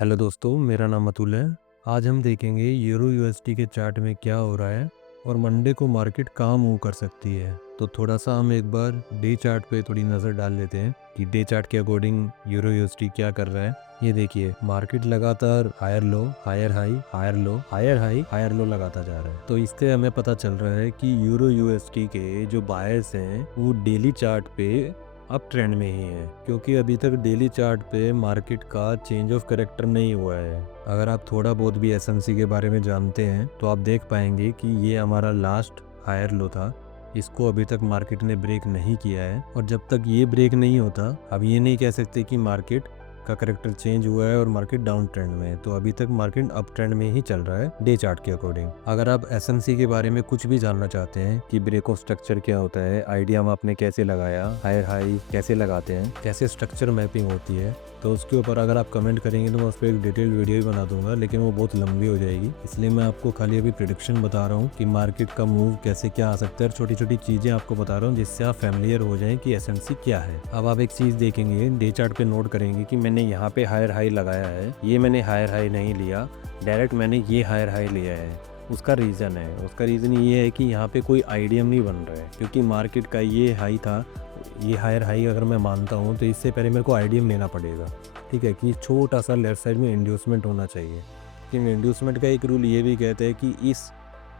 Hello दोस्तों, मेरा नाम अतुल है। आज हम देखेंगे यूरो यूएसडी के चार्ट में क्या हो रहा है और मंडे को मार्केट कहाँ मूव कर सकती है। तो थोड़ा सा हम एक बार डे चार्ट पे थोड़ी नज़र डाल लेते हैं कि डे चार्ट के अकॉर्डिंग यूरो यूएसडी क्या कर रहा है। ये देखिए, मार्केट लगातार higher low, higher high, higher low, higher high, higher low लगाता जा रहा है। तो इससे हमें पता चल रहा है कि यूरो यूएसडी के जो बायर्स हैं वो डेली चार्ट पे अब ट्रेंड में ही है, क्योंकि अभी तक डेली चार्ट पे मार्केट का चेंज ऑफ करेक्टर नहीं हुआ है। अगर आप थोड़ा बहुत भी एसएमसी के बारे में जानते हैं तो आप देख पाएंगे कि ये हमारा लास्ट हायर लो था। इसको अभी तक मार्केट ने ब्रेक नहीं किया है, और जब तक ये ब्रेक नहीं होता अब ये नहीं कह सकते कि मार्केट का करेक्टर चेंज हुआ है और मार्केट डाउन ट्रेंड में है। तो अभी तक मार्केट अप ट्रेंड में ही चल रहा है डे चार्ट के अकॉर्डिंग। अगर आप एसएमसी के बारे में कुछ भी जानना चाहते हैं कि ब्रेक ऑफ स्ट्रक्चर क्या होता है, आइडिया आपने कैसे लगाया, हायर हाई कैसे लगाते हैं, कैसे स्ट्रक्चर मैपिंग होती है, तो उसके ऊपर अगर आप कमेंट करेंगे तो मैं उस पर एक डिटेल वीडियो ही बना दूंगा, लेकिन वो बहुत लंबी हो जाएगी। इसलिए मैं आपको खाली अभी प्रिडिक्शन बता रहा हूँ कि मार्केट का मूव कैसे क्या आ सकता है, और छोटी छोटी चीज़ें आपको बता रहा हूँ जिससे आप फैमिलियर हो जाएं कि एसएमसी क्या है। अब आप एक चीज़ देखेंगे, डे चार्ट पे नोट करेंगे कि मैंने यहाँ पे हायर हाई लगाया है, ये मैंने हायर हाई नहीं लिया, डायरेक्ट मैंने ये हायर हाई लिया है। उसका रीज़न ये है कि यहाँ पे कोई आइडियम नहीं बन रहा है, क्योंकि मार्केट का ये हाई था, ये हायर हाई अगर मैं मानता हूँ तो इससे पहले मेरे को आइडियम लेना पड़ेगा। ठीक है, कि छोटा सा लेफ्ट साइड में इंड्यूसमेंट होना चाहिए। लेकिन इंड्यूसमेंट का एक रूल ये भी कहता है कि इस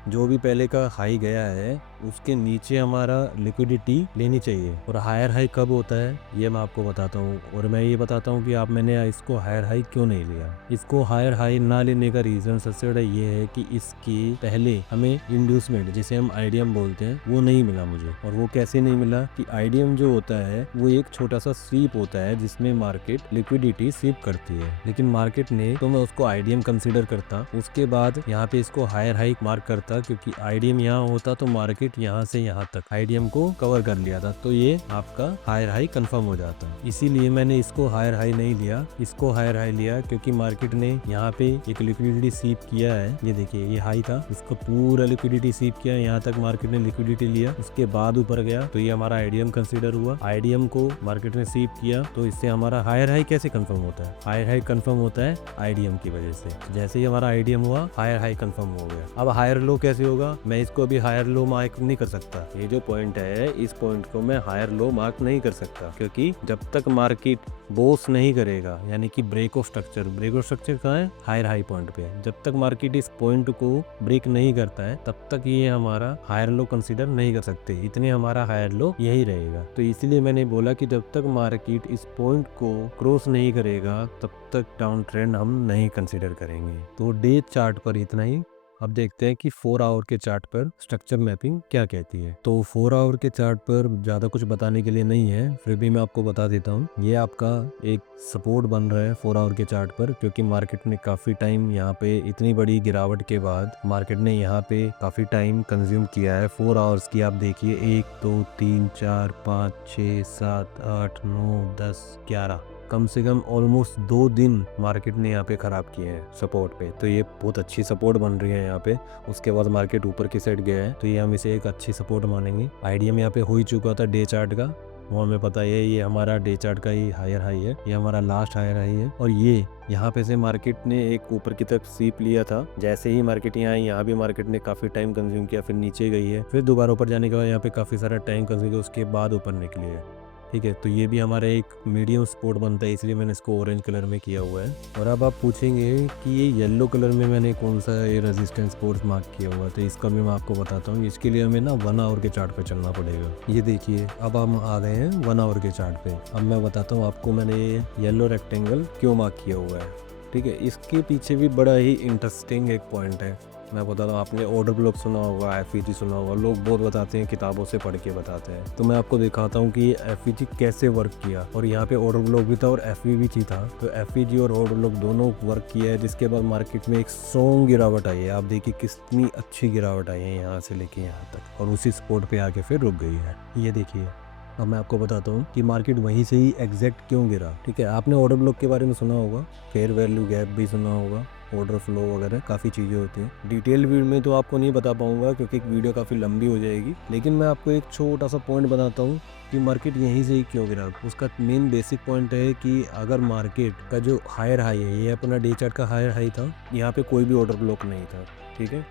जो भी पहले का हाई गया है उसके नीचे हमारा लिक्विडिटी लेनी चाहिए। और हायर हाई कब होता है ये मैं आपको बताता हूँ, और मैं ये बताता हूँ कि आप मैंने इसको हायर हाई क्यों नहीं लिया। इसको हायर हाई ना लेने का रीज़न सबसे बड़ा ये है कि इसके पहले हमें इंड्यूसमेंट, जिसे हम आइडियम बोलते हैं, वो नहीं मिला मुझे। और वो कैसे नहीं मिला कि आइडियम जो होता है वो एक छोटा सा स्वीप होता है जिसमें मार्केट लिक्विडिटी स्वीप करती है, लेकिन मार्केट ने, तो मैं उसको आइडियम कंसिडर करता, उसके बाद यहाँ पे इसको हायर हाई मार्क करता, क्योंकि आइडियम यहाँ होता तो मार्केट यहाँ से यहाँ तक आइडियम को कवर कर लिया था, तो ये आपका हायर हाई कंफर्म हो जाता। इसीलिए मैंने इसको हायर हाई नहीं लिया, इसको हायर हाई लिया क्योंकि मार्केट ने यहाँ पे एक लिक्विडिटी सीप किया है। ये देखिए, ये हाई था, इसको पूरा लिक्विडिटी सीप किया, यहाँ तक मार्केट ने लिक्विडिटी लिया, उसके बाद ऊपर गया, तो ये हमारा आइडियम कंसिडर हुआ। आइडियम को मार्केट ने सीप किया, तो इससे हमारा हायर हाई कैसे कंफर्म होता है? हायर हाई कंफर्म होता है आइडियम की वजह से। जैसे ही हमारा आइडियम हुआ, हायर हाई कंफर्म हो गया। अब हायर लो कैसे होगा? मैं इसको अभी हायर लो मार्क नहीं कर सकता। ये जो पॉइंट है, इस पॉइंट को मैं हायर लो मार्क नहीं कर सकता, क्योंकि जब तक मार्केट बोस नहीं करेगा, यानी कि ब्रेक ऑफ स्ट्रक्चर कहाँ है? हायर हाई पॉइंट पे। जब तक मार्केट इस पॉइंट को ब्रेक नहीं करता है तब तक ये हमारा हायर लो कंसीडर नहीं कर सकते, इतने हमारा हायर लो यही रहेगा। तो इसलिए मैंने बोला कि जब तक मार्केट इस पॉइंट को क्रॉस नहीं करेगा तब तक डाउन ट्रेंड हम नहीं कंसीडर करेंगे। तो डे चार्ट पर इतना ही। अब देखते हैं कि 4 आवर के चार्ट पर स्ट्रक्चर मैपिंग क्या कहती है। तो 4 आवर के चार्ट पर ज़्यादा कुछ बताने के लिए नहीं है, फिर भी मैं आपको बता देता हूँ। ये आपका एक सपोर्ट बन रहा है 4 आवर के चार्ट पर, क्योंकि मार्केट ने काफ़ी टाइम यहाँ पे इतनी बड़ी गिरावट के बाद मार्केट ने यहाँ पे काफ़ी टाइम कंज्यूम किया है। 4 आवर्स की आप देखिए, 1 2 3 4 5 6 7 8 9 10 11, कम से कम ऑलमोस्ट 2 दिन मार्केट ने यहाँ पे खराब किए हैं सपोर्ट पे। तो ये बहुत अच्छी सपोर्ट बन रही है यहाँ पे। उसके बाद मार्केट ऊपर की साइड गया है, तो ये हम इसे एक अच्छी सपोर्ट मानेंगे। आइडियम यहाँ पे हो ही चुका था डे चार्ट का, वो हमें पता है। ये हमारा डे चार्ट का ही हायर हाई है, ये हमारा लास्ट हायर हाई है। और ये यहाँ पे से मार्केट ने एक ऊपर की तरफ सीप लिया था। जैसे ही मार्केट यहाँ आई, यहाँ भी मार्केट ने काफी टाइम कंज्यूम किया, फिर नीचे गई है, फिर दोबारा ऊपर जाने के बाद यहाँ पे काफी सारा टाइम कंज्यूम किया, उसके बाद ऊपर निकली है। ठीक है, तो ये भी हमारा एक मीडियम सपोर्ट बनता है, इसलिए मैंने इसको ऑरेंज कलर में किया हुआ है। और अब आप पूछेंगे कि ये येलो कलर में मैंने कौन सा ये रेजिस्टेंस फोर्स मार्क किया हुआ है, तो इसका भी मैं आपको बताता हूँ। इसके लिए हमें ना 1 आवर के चार्ट पे चलना पड़ेगा। ये देखिए, अब हम आ गए हैं 1 आवर के चार्ट पे। अब मैं बताता हूँ आपको मैंने ये येलो रेक्टेंगल क्यों मार्क किया हुआ है। ठीक है, इसके पीछे भी बड़ा ही इंटरेस्टिंग एक पॉइंट है। मैं बताता हूँ, आपने ऑर्डर ब्लॉक सुना होगा, एफईजी सुना होगा, लोग बहुत बताते हैं, किताबों से पढ़ के बताते हैं। तो मैं आपको दिखाता हूँ कि एफईजी कैसे वर्क किया। और यहाँ पे ऑर्डर ब्लॉक भी था और एफईजी था, तो एफईजी और ऑर्डर ब्लॉक दोनों वर्क किया है, जिसके बाद मार्केट में एक स्ट्रॉन्ग गिरावट आई है। आप देखिए कितनी अच्छी गिरावट आई है यहाँ से लेके यहाँ तक, और उसी स्पॉट पे आके फिर रुक गई है। ये देखिए, अब मैं आपको बताता हूँ कि मार्केट वहीं से ही एग्जैक्ट क्यों गिरा। ठीक है, आपने ऑर्डर ब्लॉक के बारे में सुना होगा, फेयर वैल्यू गैप भी सुना होगा, ऑर्डर फ्लो वगैरह काफ़ी चीज़ें होती हैं। डिटेल वीडियो में तो आपको नहीं बता पाऊंगा क्योंकि एक वीडियो काफ़ी लंबी हो जाएगी, लेकिन मैं आपको एक छोटा सा पॉइंट बताता हूँ कि मार्केट यहीं से ही क्यों गिरा। उसका मेन बेसिक पॉइंट है कि अगर मार्केट का जो हायर हाई है, ये अपना डे चार्ट का हायर हाई था, यहाँ पे कोई भी ऑर्डर ब्लॉक नहीं था, ठीक है,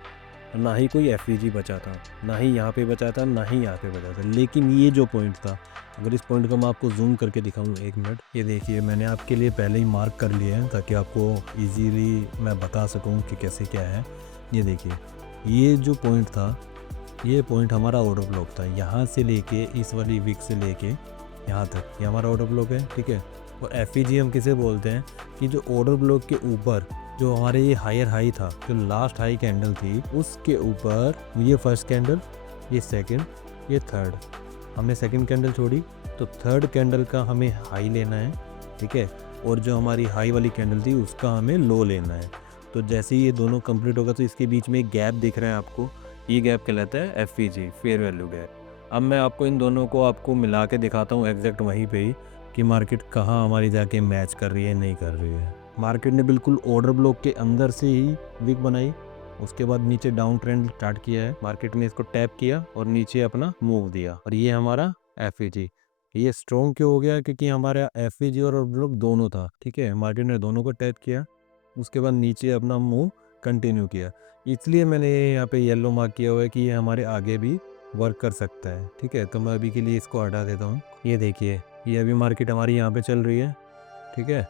ना ही कोई एफवीजी बचा था, ना ही यहाँ पे बचा था, ना ही यहाँ पे बचा था। लेकिन ये जो पॉइंट था, अगर इस पॉइंट को मैं आपको जूम करके दिखाऊँ, एक मिनट, ये देखिए मैंने आपके लिए पहले ही मार्क कर लिया है ताकि आपको इजीली मैं बता सकूँ कि कैसे क्या है। ये देखिए, ये जो पॉइंट था, ये पॉइंट हमारा ऑर्डर ब्लॉक था। यहाँ से लेके इस वाली विक से लेके यहाँ तक ये हमारा ऑर्डर ब्लॉक है, ठीक है। और एफईजी हम किसे बोलते हैं कि जो ऑर्डर ब्लॉक के ऊपर जो हमारे ये हायर हाई था, जो लास्ट हाई कैंडल थी, उसके ऊपर ये फर्स्ट कैंडल, ये सेकंड, ये थर्ड, हमने सेकंड कैंडल छोड़ी तो थर्ड कैंडल का हमें हाई लेना है, ठीक है। और जो हमारी हाई वाली कैंडल थी उसका हमें लो लेना है। तो जैसे ही ये दोनों कंप्लीट होगा तो इसके बीच में एक गैप दिख रहा है आपको, ये गैप कहलाता है एफईजी, फेयर वैल्यू गैप। अब मैं आपको इन दोनों को आपको मिला के दिखाता हूँ एग्जैक्ट वहीं पे ही कि मार्केट कहाँ हमारी जाके मैच कर रही है, नहीं कर रही है। मार्केट ने बिल्कुल ऑर्डर ब्लॉक के अंदर से ही वीक बनाई, उसके बाद नीचे डाउन ट्रेंड स्टार्ट किया है, मार्केट ने इसको टैप किया और नीचे अपना मूव दिया, और ये हमारा एफईजी। ये स्ट्रॉन्ग क्यों हो गया? क्योंकि हमारा एफईजी और ऑर्डर ब्लॉक दोनों था, ठीक है। मार्केट ने दोनों को टैप किया, उसके बाद नीचे अपना मूव कंटिन्यू किया, इसलिए मैंने यहाँ पे येलो मार्क किया हुआ है कि ये हमारे आगे भी वर्क कर सकता है, ठीक है। तो मैं अभी के लिए इसको हटा देता हूँ। ये देखिए, ये अभी मार्केट हमारी यहाँ पे चल रही है, ठीक है।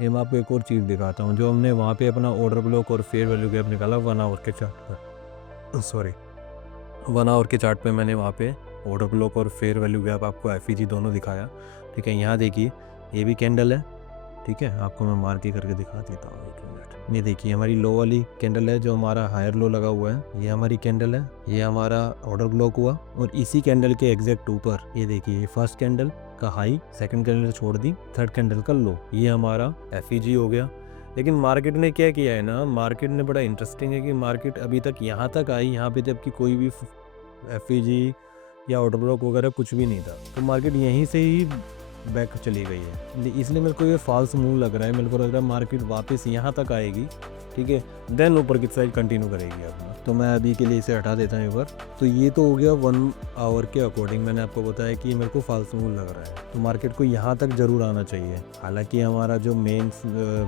ये मैं आपको एक और चीज़ दिखाता हूँ, जो हमने वहाँ पे अपना ऑर्डर ब्लॉक और फेयर वैल्यू गैप निकाला 1 आवर के चार्ट पर, सॉरी 1 आवर के चार्ट पे मैंने वहाँ पे ऑर्डर ब्लॉक और फेयर वैल्यू गैप आपको एफईजी दोनों दिखाया, ठीक है। यहाँ देखिए, ये भी कैंडल है, ठीक है, आपको मैं मार्क ही करके दिखा देता हूँ, एक मिनट। ये देखिए, हमारी लो वाली कैंडल है, जो हमारा हायर लो लगा हुआ है, ये हमारी कैंडल है, ये हमारा ऑर्डर ब्लॉक हुआ। और इसी कैंडल के एग्जैक्ट ऊपर ये देखिए, ये फर्स्ट कैंडल का हाई, सेकंड कैंडल छोड़ दी, थर्ड कैंडल का लो, ये हमारा एफईजी हो गया। लेकिन मार्केट ने क्या किया है ना, मार्केट ने बड़ा इंटरेस्टिंग है कि मार्केट अभी तक यहाँ तक आई, यहाँ पे जबकि कोई भी एफईजी या ऑर्डर ब्लॉक वगैरह कुछ भी नहीं था, तो मार्केट यहीं से ही बैक चली गई है। इसलिए मेरे को ये फॉल्स मूव लग रहा है, मेरे को लग रहा है मार्केट वापस यहाँ तक आएगी, ठीक है, देन ऊपर की साइड कंटिन्यू करेगी अपना। तो मैं अभी के लिए इसे हटा देता हूँ एक बार। तो ये तो हो गया 1 आवर के अकॉर्डिंग, मैंने आपको बताया कि मेरे को फॉल्स मूव लग रहा है, तो मार्केट को यहाँ तक ज़रूर आना चाहिए। हालांकि हमारा जो मेन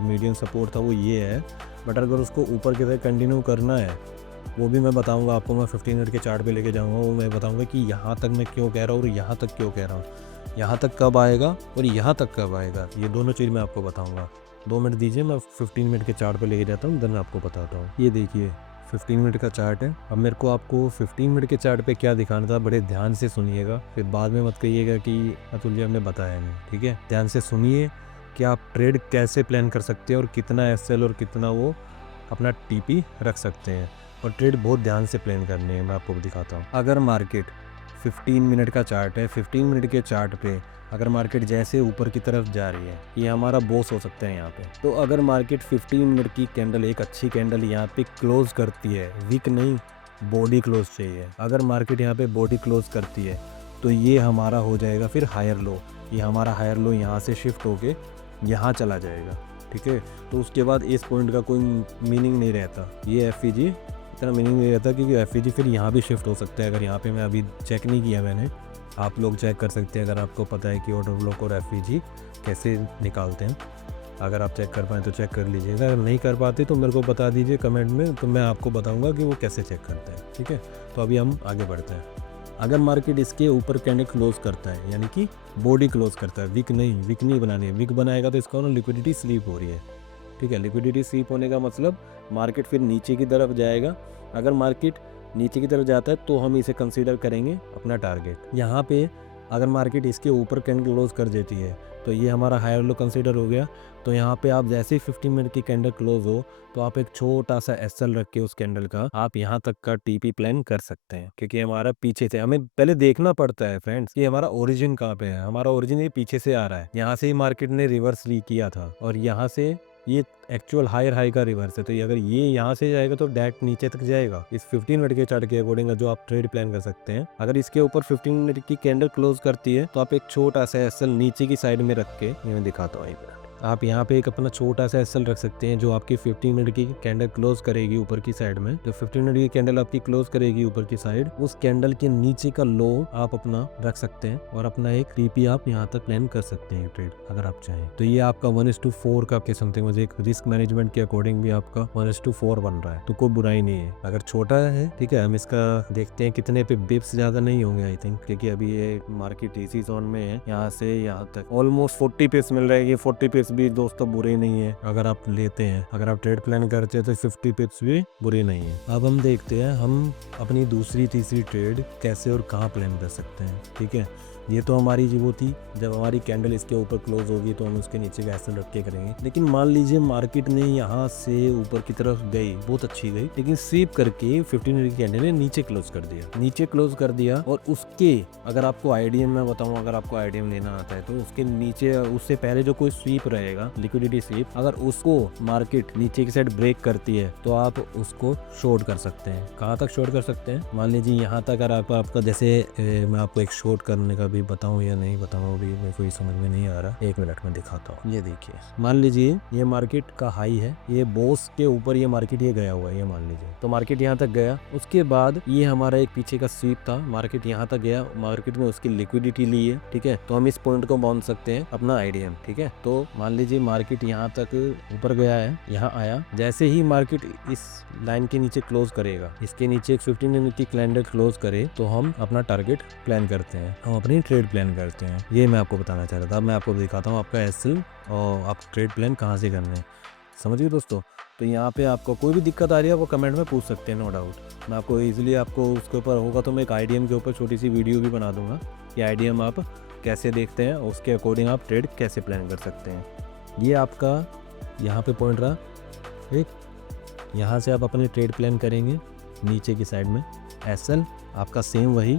मीडियम सपोर्ट था वो ये है, बट अगर उसको ऊपर की साइड कंटिन्यू करना है, वो भी मैं बताऊँगा आपको। मैं 15 मिनट के चार्ट पे लेके जाऊँगा, वो मैं बताऊँगा कि यहाँ तक मैं क्यों कह रहा हूँ और यहाँ तक क्यों कह रहा हूँ, यहाँ तक कब आएगा और यहाँ तक कब आएगा, ये दोनों चीज़ मैं आपको बताऊंगा। 2 मिनट दीजिए, मैं 15 मिनट के चार्ट पे लेके जाता हूँ, देन आपको बताता हूँ। ये देखिए, 15 मिनट का चार्ट है। अब मेरे को आपको 15 मिनट के चार्ट पे क्या दिखाना था, बड़े ध्यान से सुनिएगा, फिर बाद में मत कहिएगा कि अतुल जी हमने बताया नहीं, ठीक है। ध्यान से सुनिए कि आप ट्रेड कैसे प्लान कर सकते हैं और कितना एसएल और कितना वो अपना टीपी रख सकते हैं, और ट्रेड बहुत ध्यान से प्लान करनी है। मैं आपको दिखाता हूँ। अगर मार्केट 15 मिनट का चार्ट है, 15 मिनट के चार्ट पे अगर मार्केट जैसे ऊपर की तरफ जा रही है, ये हमारा बॉस हो सकता है यहाँ पे। तो अगर मार्केट 15 मिनट की कैंडल, एक अच्छी कैंडल यहाँ पे क्लोज करती है, वीक नहीं, बॉडी क्लोज चाहिए, अगर मार्केट यहाँ पे बॉडी क्लोज करती है तो ये हमारा हो जाएगा फिर हायर लो। ये हमारा हायर लो यहाँ से शिफ्ट होके यहाँ चला जाएगा, ठीक है। तो उसके बाद इस पॉइंट का कोई मीनिंग नहीं रहता, ये एफईजी इतना मीनिंग नहीं रहता, क्योंकि एफईजी फिर यहाँ भी शिफ्ट हो सकता है। अगर यहाँ पे मैं अभी चेक नहीं किया मैंने, आप लोग चेक कर सकते हैं अगर आपको पता है कि ऑर्डर ब्लॉक और एफईजी कैसे निकालते हैं। अगर आप चेक कर पाएँ तो चेक कर लीजिएगा, अगर नहीं कर पाते तो मेरे को बता दीजिए कमेंट में, तो मैं आपको बताऊँगा कि वो कैसे चेक करते हैं, ठीक है। तो अभी हम आगे बढ़ते हैं। अगर मार्केट इसके ऊपर कैंडल क्लोज करता है, यानी कि बॉडी क्लोज करता है, वीक नहीं बनानी है, वीक बनाएगा तो इसका ना लिक्विडिटी स्लीप हो रही है, ठीक है। लिक्विडिटी स्लीप होने का मतलब मार्केट फिर नीचे की तरफ जाएगा। अगर मार्केट नीचे की तरफ जाता है तो हम इसे कंसीडर करेंगे अपना टारगेट। यहाँ पे अगर मार्केट इसके ऊपर कैंडल क्लोज कर देती है तो ये हमारा हायर लो कंसीडर हो गया। तो यहाँ पे आप जैसे ही 15 मिनट की कैंडल क्लोज हो तो आप एक छोटा सा एसएल रख के उस कैंडल का आप यहाँ तक का टीपी प्लान कर सकते हैं, क्योंकि हमारा पीछे से हमें पहले देखना पड़ता है फ्रेंड्स कि हमारा ओरिजिन कहाँ पे है। हमारा ओरिजिन ये पीछे से आ रहा है, यहाँ से ही मार्केट ने रिवर्स ली किया था और यहाँ से ये एक्चुअल हायर हाई का रिवर्स है। तो अगर ये यहाँ से जाएगा तो डायरेक्ट नीचे तक जाएगा इस 15 मिनट के चार्ट के अकॉर्डिंग, जो आप ट्रेड प्लान कर सकते हैं। अगर इसके ऊपर 15 मिनट की कैंडल क्लोज करती है तो आप एक छोटा सा एसएल नीचे की साइड में रख के, ये मैं दिखाता हूँ, आप यहाँ पे एक अपना छोटा सा एसएल रख सकते हैं जो आपकी 15 मिनट की कैंडल क्लोज करेगी ऊपर की साइड में। जो 15 मिनट की कैंडल आपकी क्लोज करेगी ऊपर की साइड, उस कैंडल के नीचे का लो आप अपना रख सकते हैं और अपना एक टीपी आप यहाँ तक प्लान कर सकते हैं ट्रेड अगर आप चाहें तो। ये आपका 1:4 का के समथिंग मुझे एक रिस्क मैनेजमेंट के अकॉर्डिंग भी आपका 1:4 बन रहा है, तो कोई बुराई नहीं है। अगर छोटा है ठीक है, हम इसका देखते हैं कितने पे बिप्स ज्यादा नहीं होंगे आई थिंक, क्योंकि अभी ये मार्केट इसी जोन में है। यहाँ से यहाँ तक ऑलमोस्ट 40 पिप्स मिल रहा है। ये 40 पिप्स भी दोस्तों बुरे नहीं है अगर आप लेते हैं, अगर आप ट्रेड प्लान करते हैं तो 50 पिप्स भी बुरे नहीं है। अब हम देखते हैं हम अपनी दूसरी तीसरी ट्रेड कैसे और कहाँ प्लान कर सकते हैं। ठीक है, ये तो हमारी जी वो थी जब हमारी कैंडल इसके ऊपर क्लोज होगी तो हम उसके नीचे का एसएल रख के करेंगे। लेकिन मान लीजिए मार्केट ने यहाँ से ऊपर की तरफ गई, बहुत अच्छी गई, लेकिन स्वीप करके 15 मिनट की कैंडल ने नीचे क्लोज कर दिया, नीचे क्लोज कर दिया। और उसके अगर आपको आईडीएम में बताऊं, अगर आपको आईडीएम लेना आता है तो उसके नीचे उससे पहले जो कोई स्वीप रहेगा लिक्विडिटी स्वीप, अगर उसको मार्केट नीचे की साइड ब्रेक करती है तो आप उसको शॉर्ट कर सकते हैं। कहाँ तक शॉर्ट कर सकते हैं? मान लीजिए यहाँ तक अगर आपका जैसे मैं आपको एक शॉर्ट करने का भी बताऊं या नहीं बताऊं अभी मेरे को ये समझ में नहीं आ रहा, 1 मिनट में दिखाता हूँ। ये देखिए, मान लीजिए ये मार्केट का हाई है, ये बोस के ऊपर ये मार्केट ये गया हुआ है, ये मान लीजिए तो मार्केट यहाँ तक गया। उसके बाद ये हमारा एक पीछे का स्वीप था, मार्केट यहाँ तक गया, मार्केट में उसकी लिक्विडिटी ली है। ठीक है, तो हम इस पॉइंट को बाउंड सकते हैं अपना आईडीएम। ठीक है, तो मान लीजिए मार्केट यहाँ तक ऊपर गया है, यहाँ आया, जैसे ही मार्केट इस लाइन के नीचे क्लोज करेगा, इसके नीचे एक 15 मिनट की कैंडल क्लोज करे तो हम अपना टारगेट प्लान करते हैं, हम अपनी ट्रेड प्लान करते हैं। ये मैं आपको बताना चाह रहा था। मैं आपको दिखाता हूँ आपका एसएल और आप ट्रेड प्लान कहाँ से करने हैं, समझिए दोस्तों। तो यहाँ पे आपको कोई भी दिक्कत आ रही है वो कमेंट में पूछ सकते हैं, नो डाउट। मैं आपको इजीली आपको उसके ऊपर होगा तो मैं एक आईडीएम के ऊपर छोटी सी वीडियो भी बना दूंगा कि आईडीएम आप कैसे देखते हैं, उसके अकॉर्डिंग आप ट्रेड कैसे प्लान कर सकते हैं। ये आपका यहाँ पे पॉइंट रहा, ठीक, यहाँ से आप अपने ट्रेड प्लान करेंगे नीचे की साइड में। एसएल आपका सेम वही